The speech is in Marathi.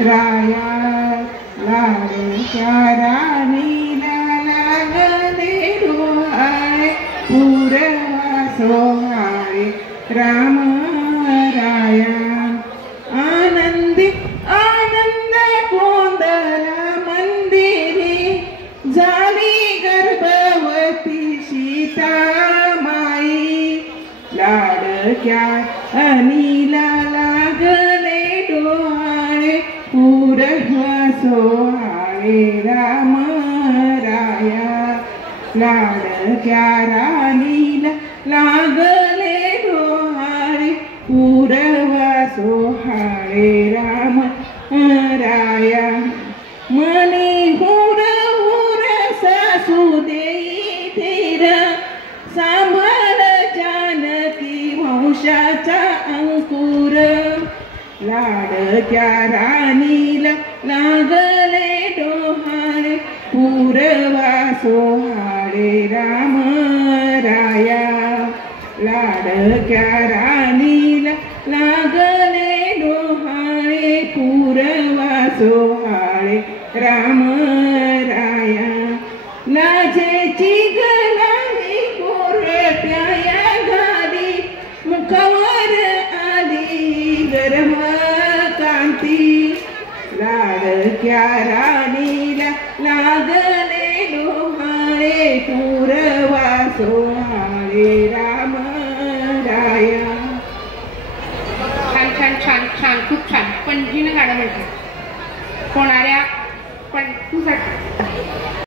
राया लाडक्या राणीला लागले डोहाळे पुरवा सोहाळे राम राया आनंदी आनंद गोंधळा मंदिरी झाली गर्भवती सीता माई लाडक्या राणीला लागले डोहाळे पुरवा सोहाळे राम राया लाडक्या राणीला लागले डोहाळे पुरवा सोहाळे राम राया मनी हुर हुर सासू देई धीर सांभाळ जानकी वंशाचा अंकुर लाडक्या राणीला लागले डोहाळे पुरवा सोहाळे राम राया लाडक्या राणीला लागले डोहाळे पुरवा सोहाळे राम राया लाजेची गलाली कोरट्या या घाली मुखावर आली गरम कांती लाडक्या राणीला लागले डोहाळे पुरवा सोहाळे राम राया. छान छान छान छान खूप छान पणजीनं गाणं म्हणतात होणाऱ्या पण तुझ्यासाठी